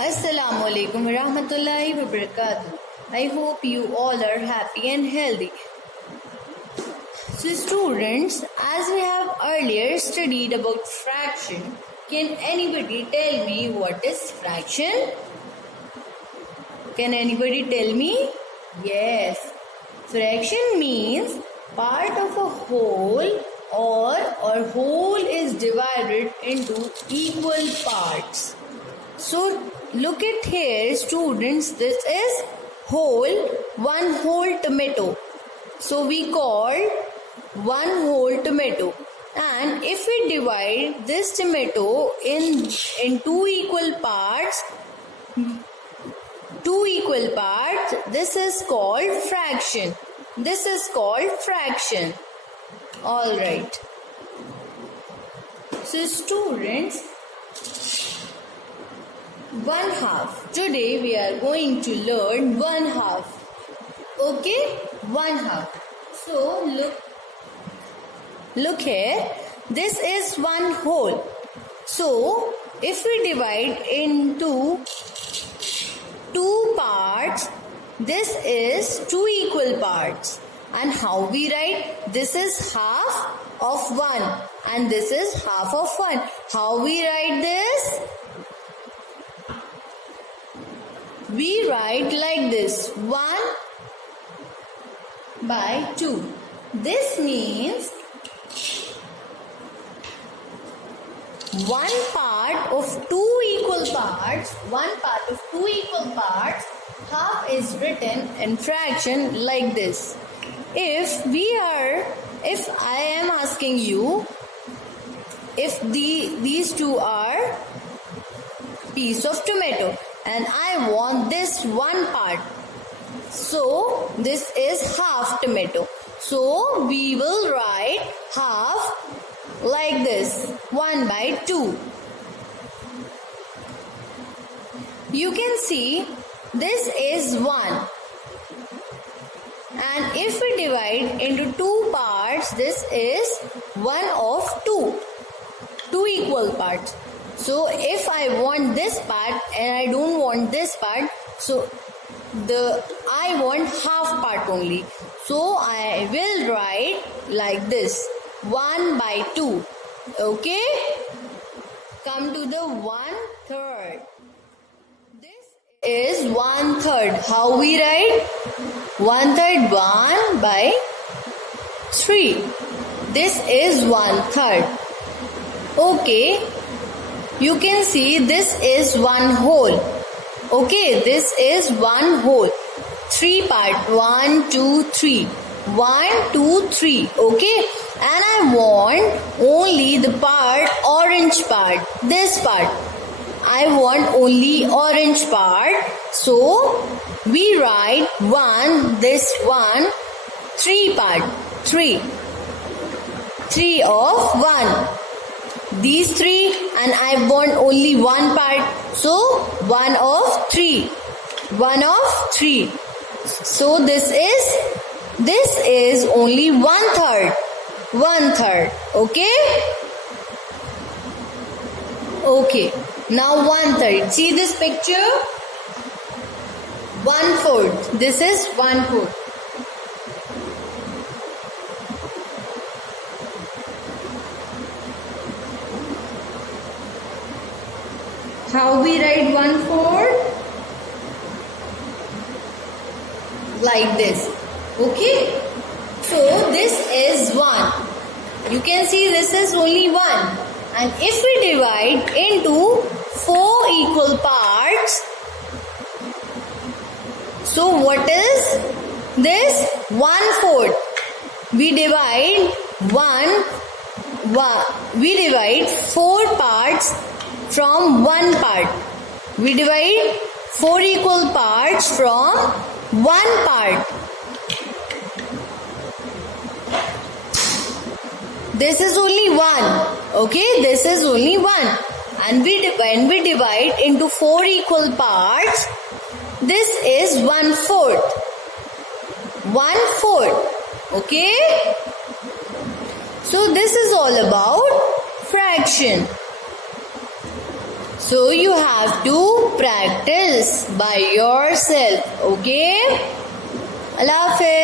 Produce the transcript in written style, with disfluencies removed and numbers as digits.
Assalamu alaikum warahmatullahi wabarakatuh. I hope you all are happy and healthy. So students, as we have earlier studied about fraction, can anybody tell me what is fraction? Can anybody tell me? Yes. Fraction means part of a whole or whole is divided into equal parts. So look at here students, this is whole, one whole tomato. So we call one whole tomato. And if we divide this tomato in two equal parts, this is called fraction. This is called fraction. Alright. So students, 1/2. Today we are going to learn 1/2. Okay? 1/2. So look here. This is one whole. So if we divide into two parts, this is two equal parts. And how we write? This is half of one and this is half of one. How we write this? We write like this, 1/2. This means one part of two equal parts, half is written in fraction like this. If I am asking you, if these two are piece of tomato, and I want this one part. So this is half tomato. So we will write half like this, 1/2. You can see this is 1. And if we divide into two parts, this is 1 of 2. Two equal parts. So if I want this part and I don't want this part, so I want half part only. So I will write like this, 1/2. Okay? Come to the 1/3. This is 1/3. How we write? 1/3, 1/3. This is 1/3. Okay. You can see this is one whole. Okay, this is one whole. 3 part. 1, 2, 3. 1, 2, 3. Okay. And I want only the part, orange part. This part. I want only orange part. So, we write 1, this 1, 3 part. 3. 3 of 1. These 3 and I want only one part. So 1 of 3. 1 of 3. So this is only 1/3. 1/3. Okay? Okay. Now 1/3. See this picture? 1/4. This is 1/4. How we write 1/4? Like this. Okay? So this is 1. You can see this is only 1. And if we divide into 4 equal parts, so what is this? 1/4. We divide 4 parts from one part. We divide 4 equal parts from one part. This is only 1. Okay, this is only 1. And when we divide into 4 equal parts, this is 1/4. 1/4. Okay? So this is all about fraction. So you have to practice by yourself. Okay? Allah Hafiz.